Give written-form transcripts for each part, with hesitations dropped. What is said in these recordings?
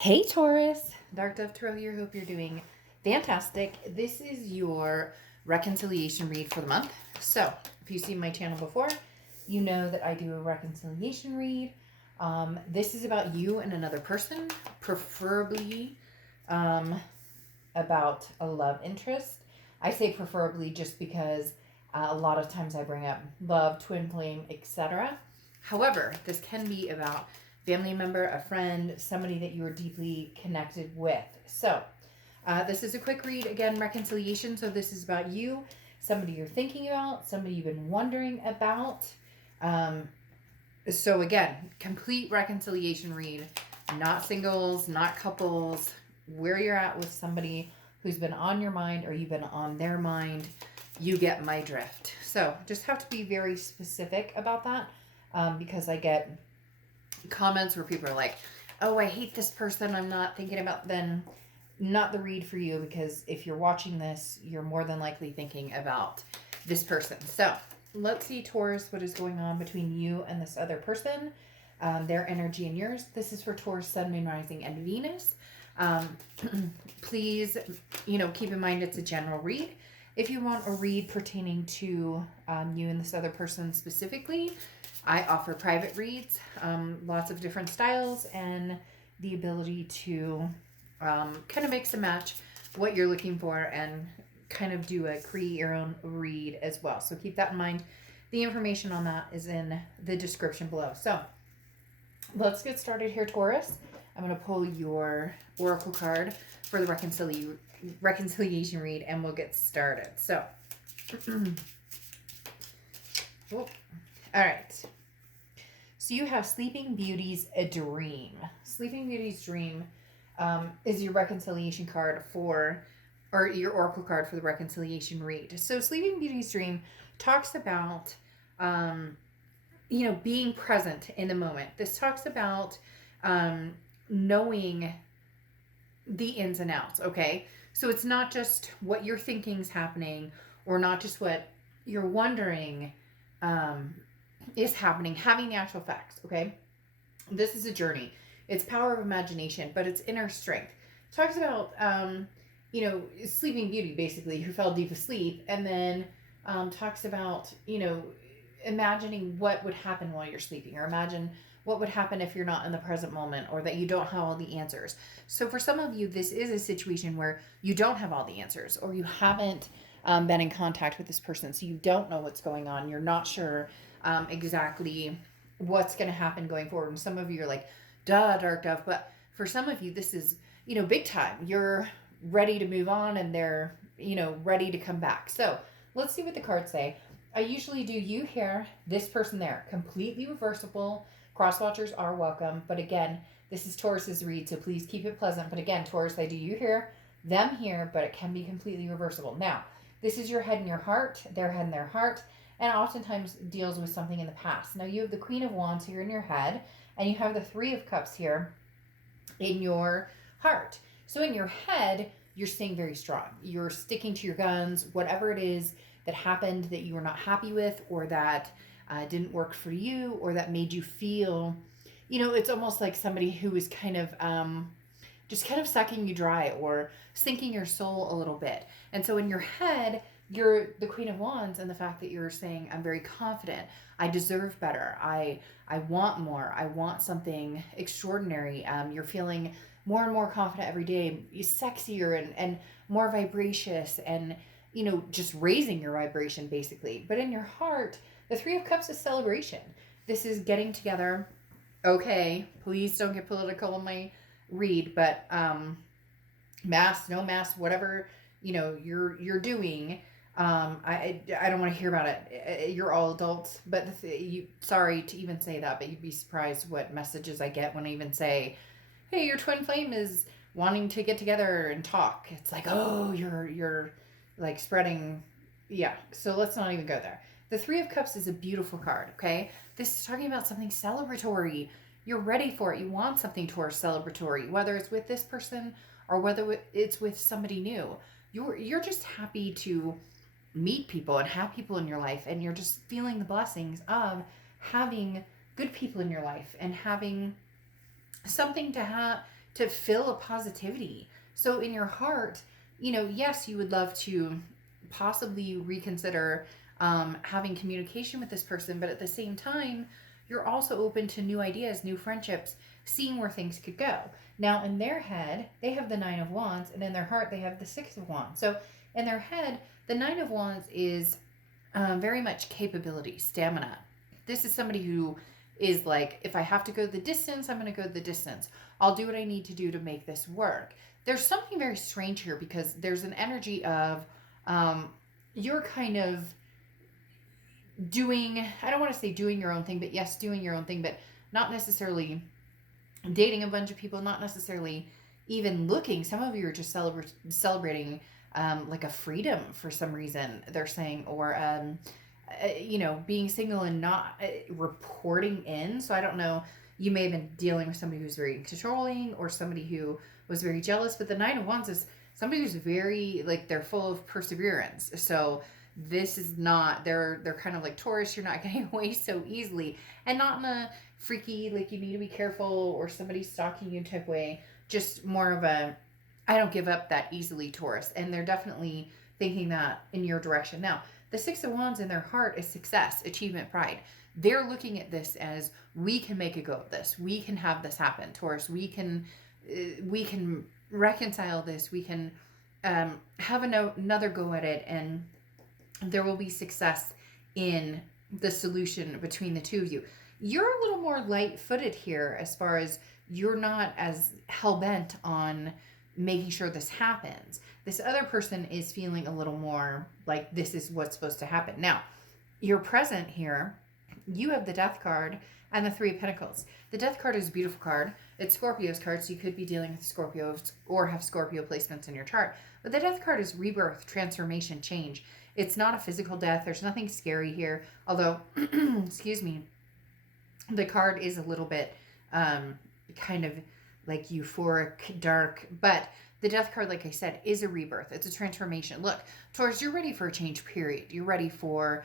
Hey Taurus, Dark Dove Tarot here. Hope you're doing fantastic. This is your reconciliation read for the month. So, if you've seen my channel before, you know that I do a reconciliation read. This is about you and another person, preferably about a love interest. I say preferably just because a lot of times I bring up love, twin flame, etc. However, this can be about family member, a friend, somebody that you are deeply connected with. So, this is a quick read, again, reconciliation. So, this is about you, somebody you're thinking about, somebody you've been wondering about. So, again, complete reconciliation read, not singles, not couples, where you're at with somebody who's been on your mind or you've been on their mind. You get my drift. So, just have to be very specific about that because I get comments where people are like, oh, I hate this person, I'm not thinking about them. Not the read for you, because if you're watching this, you're more than likely thinking about this person. So let's see, Taurus, what is going on between you and this other person, their energy and yours. This is for Taurus, Sun, Moon, Rising, and Venus. Please, keep in mind it's a general read. If you want a read pertaining to you and this other person specifically, I offer private reads, lots of different styles, and the ability to kind of mix and match what you're looking for and kind of do create your own read as well. So keep that in mind. The information on that is in the description below. So let's get started here, Taurus. I'm going to pull your oracle card for the reconciliation read, and we'll get started. So, all right. So you have Sleeping Beauty's A Dream. Sleeping Beauty's Dream is your reconciliation card or your oracle card for the reconciliation read. So Sleeping Beauty's Dream talks about, being present in the moment. This talks about knowing the ins and outs, okay? So it's not just what you're thinking is happening or not just what you're wondering is happening, having the actual facts, okay? This is a journey. It's power of imagination, but it's inner strength. It talks about, Sleeping Beauty, basically, who fell deep asleep, and then talks about, imagining what would happen while you're sleeping, or imagine what would happen if you're not in the present moment or that you don't have all the answers. So for some of you, this is a situation where you don't have all the answers or you haven't been in contact with this person. So you don't know what's going on. You're not sure exactly what's going to happen going forward. And some of you are like, duh, Dark Dove. But for some of you, this is, big time. You're ready to move on and they're, ready to come back. So let's see what the cards say. I usually do you here, this person there, completely reversible. Cross watchers are welcome. But again, this is Taurus's read, so please keep it pleasant. But again, Taurus, I do you here, them here, but it can be completely reversible. Now, this is your head and your heart, their head and their heart, and oftentimes deals with something in the past. Now, you have the Queen of Wands here in your head, and you have the Three of Cups here in your heart. So in your head, you're staying very strong. You're sticking to your guns, whatever it is that happened that you were not happy with or that didn't work for you or that made you feel, it's almost like somebody who is kind of just kind of sucking you dry or sinking your soul a little bit. And so in your head, you're the Queen of Wands, and the fact that you're saying, I'm very confident, I deserve better, I want more, I want something extraordinary. You're feeling more and more confident every day, sexier and more vivacious and, just raising your vibration basically. But in your heart, the Three of Cups is celebration. This is getting together. Okay, please don't get political in my read, but mass, no mass, whatever, you're doing. I don't want to hear about it. You're all adults, but sorry to even say that, but you'd be surprised what messages I get when I even say, hey, your twin flame is wanting to get together and talk. It's like, oh, you're like spreading. Yeah, so let's not even go there. The Three of Cups is a beautiful card, okay? This is talking about something celebratory. You're ready for it. You want something towards celebratory, whether it's with this person or whether it's with somebody new. You're just happy to meet people and have people in your life, and you're just feeling the blessings of having good people in your life and having something to to fill a positivity. So in your heart, yes, you would love to possibly reconsider having communication with this person, but at the same time, you're also open to new ideas, new friendships, seeing where things could go. Now, in their head, they have the Nine of Wands, and in their heart, they have the Six of Wands. So, in their head, the Nine of Wands is very much capability, stamina. This is somebody who is like, if I have to go the distance, I'm going to go the distance. I'll do what I need to do to make this work. There's something very strange here because there's an energy of you're kind of doing, I don't want to say doing your own thing, but yes, doing your own thing, but not necessarily dating a bunch of people, not necessarily even looking. Some of you are just celebrating like a freedom for some reason, they're saying, or being single and not reporting in. So I don't know, you may have been dealing with somebody who's very controlling or somebody who was very jealous, but the Nine of Wands is somebody who's very, like, they're full of perseverance. So this is not, they're kind of like Taurus, you're not getting away so easily, and not in a freaky, like, you need to be careful or somebody stalking you type way, just more of a, I don't give up that easily Taurus. And they're definitely thinking that in your direction. Now, the Six of Wands in their heart is success, achievement, pride. They're looking at this as, we can make a go of this. We can have this happen, Taurus. We can reconcile this. We can have another go at it, and there will be success in the solution between the two of you. You're a little more light-footed here as far as you're not as hell-bent on making sure this happens. This other person is feeling a little more like this is what's supposed to happen. Now, you're present here. You have the Death card and the Three of Pentacles. The Death card is a beautiful card. It's Scorpio's card, so you could be dealing with Scorpio or have Scorpio placements in your chart. But the Death card is rebirth, transformation, change. It's not a physical death. There's nothing scary here. Although, excuse me, the card is a little bit kind of like euphoric, dark. But the Death card, like I said, is a rebirth. It's a transformation. Look, Taurus, you're ready for a change period. You're ready for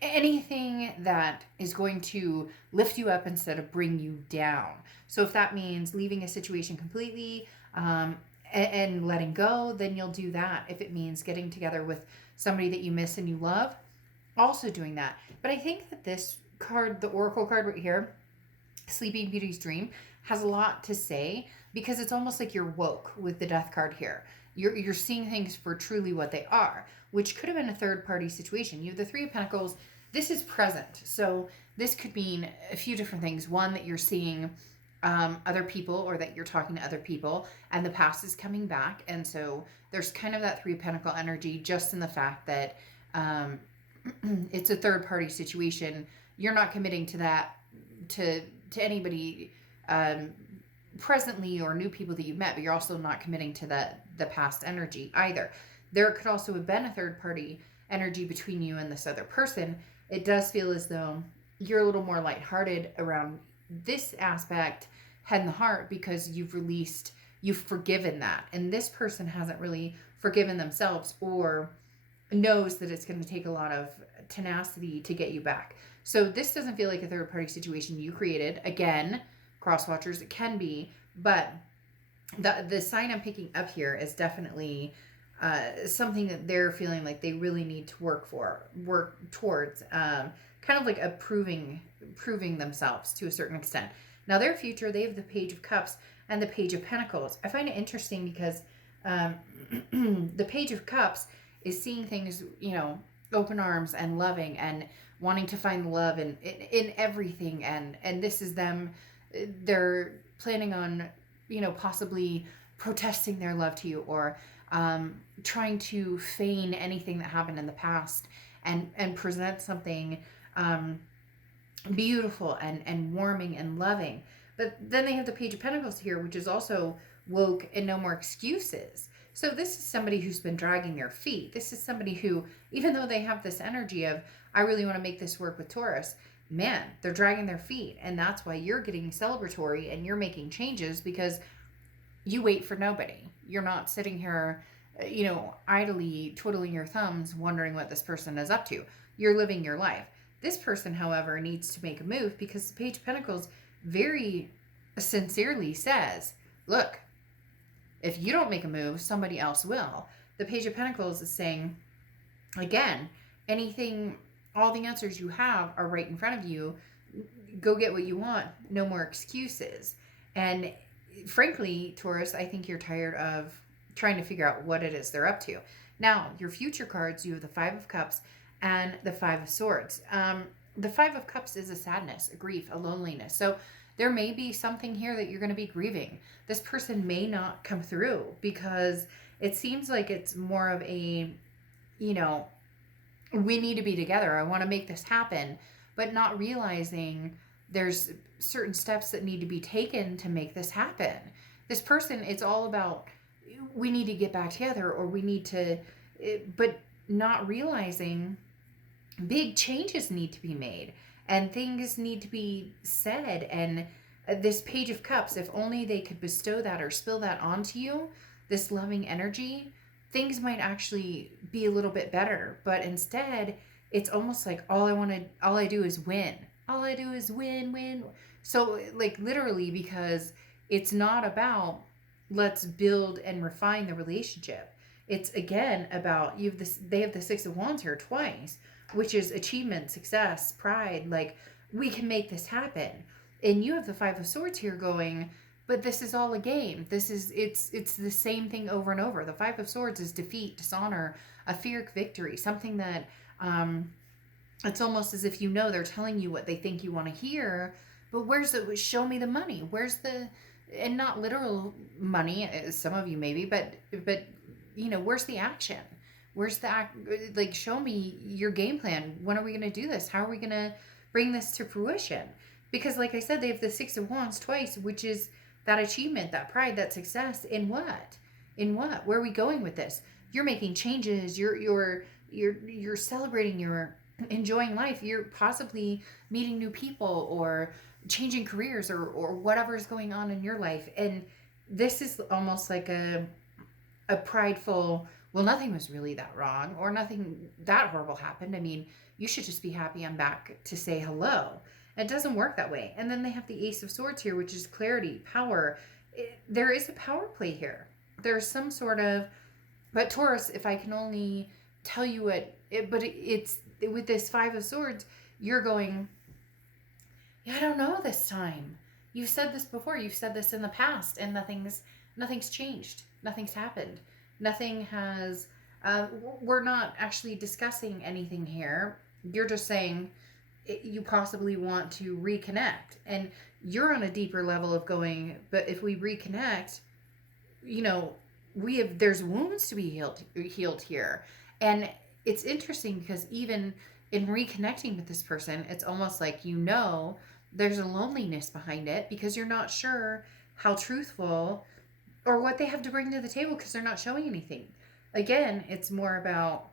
anything that is going to lift you up instead of bring you down. So if that means leaving a situation completely and letting go, then you'll do that. If it means getting together with somebody that you miss and you love, also doing that. But I think that this card, the Oracle card right here, Sleeping Beauty's Dream, has a lot to say because it's almost like you're woke with the Death card here. You're seeing things for truly what they are, which could have been a third-party situation. You have the Three of Pentacles. This is present. So this could mean a few different things. One, that you're seeing other people, or that you're talking to other people, and the past is coming back. And so there's kind of that Three of Pentacles energy just in the fact that it's a third-party situation. You're not committing to that, to anybody presently or new people that you've met, but you're also not committing to the past energy either. There could also have been a third-party energy between you and this other person. It does feel as though you're a little more lighthearted around this aspect, head and the heart, because you've forgiven that. And this person hasn't really forgiven themselves or knows that it's going to take a lot of tenacity to get you back. So this doesn't feel like a third-party situation you created. Again, cross-watchers, it can be, but the sign I'm picking up here is definitely something that they're feeling like they really need to work towards, kind of like proving themselves to a certain extent. Now their future, they have the Page of Cups and the Page of Pentacles. I find it interesting because the Page of Cups is seeing things, open arms and loving and wanting to find love in everything. And this is them, they're planning on, possibly protesting their love to you, or trying to feign anything that happened in the past and present something beautiful and warming and loving. But then they have the Page of Pentacles here, which is also woke and no more excuses. So this is somebody who's been dragging their feet. This is somebody who, even though they have this energy of, I really want to make this work with Taurus, man, they're dragging their feet. And that's why you're getting celebratory and you're making changes, because you wait for nobody. You're not sitting here, idly twiddling your thumbs, wondering what this person is up to. You're living your life. This person, however, needs to make a move, because the Page of Pentacles very sincerely says, look, if you don't make a move, somebody else will. The Page of Pentacles is saying, again, anything, all the answers you have are right in front of you. Go get what you want. No more excuses. And frankly, Taurus, I think you're tired of trying to figure out what it is they're up to. Now, your future cards, you have the Five of Cups and the Five of Swords. The Five of Cups is a sadness, a grief, a loneliness. So there may be something here that you're going to be grieving. This person may not come through because it seems like it's more of a, you know, we need to be together. I want to make this happen, but not realizing there's certain steps that need to be taken to make this happen. This person, it's all about, we need to get back together, or we need to, but not realizing big changes need to be made and things need to be said. And this Page of Cups, if only they could bestow that or spill that onto you, this loving energy, things might actually be a little bit better. But instead, it's almost like all I do is win. All I do is win. So like literally, because it's not about let's build and refine the relationship. It's again about they have the Six of Wands here twice, which is achievement, success, pride, like we can make this happen. And you have the Five of Swords here going, but this is all a game. It's the same thing over and over. The Five of Swords is defeat, dishonor, a Pyrrhic victory, something that it's almost as if they're telling you what they think you want to hear, but where's the show me the money? Where's the, and not literal money, some of you maybe, but where's the action? Where's the like, show me your game plan. When are we going to do this? How are we going to bring this to fruition? Because like I said, they have the Six of Wands twice, which is that achievement, that pride, that success. In what? Where are we going with this? You're making changes. You're celebrating. You're enjoying life. You're possibly meeting new people or changing careers or whatever is going on in your life. And this is almost like a prideful, well, nothing was really that wrong or nothing that horrible happened. I mean, you should just be happy I'm back to say hello. It doesn't work that way. And then they have the Ace of Swords here, which is clarity, power. There is a power play here. There's some sort of, but Taurus, if I can only tell you it's with this Five of Swords, you're going, yeah, I don't know this time. You've said this before. You've said this in the past, and nothing's changed. Nothing's happened. Nothing has, we're not actually discussing anything here. You're just saying you possibly want to reconnect. And you're on a deeper level of going, but if we reconnect, there's wounds to be healed here. And it's interesting because even in reconnecting with this person, it's almost like, there's a loneliness behind it because you're not sure how truthful or what they have to bring to the table because they're not showing anything. Again, it's more about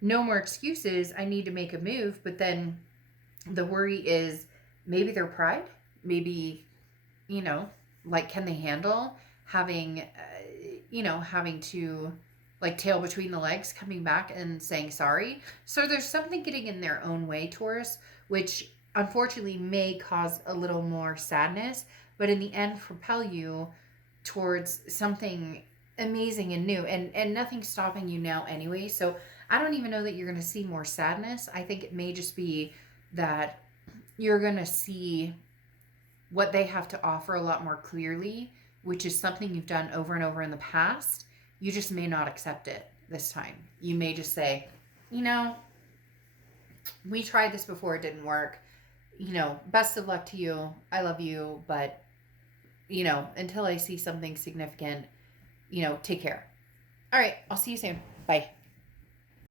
no more excuses. I need to make a move. But then the worry is maybe their pride, maybe, like, can they handle having, having to like tail between the legs, coming back and saying sorry. So there's something getting in their own way, Taurus, which unfortunately may cause a little more sadness, but in the end propel you towards something amazing and new, and nothing's stopping you now anyway. So I don't even know that you're going to see more sadness. I think it may just be that you're going to see what they have to offer a lot more clearly, which is something you've done over and over in the past. You just may not accept it this time. You may just say, we tried this before, it didn't work. Best of luck to you. I love you, but until I see something significant, take care. All right, I'll see you soon. Bye.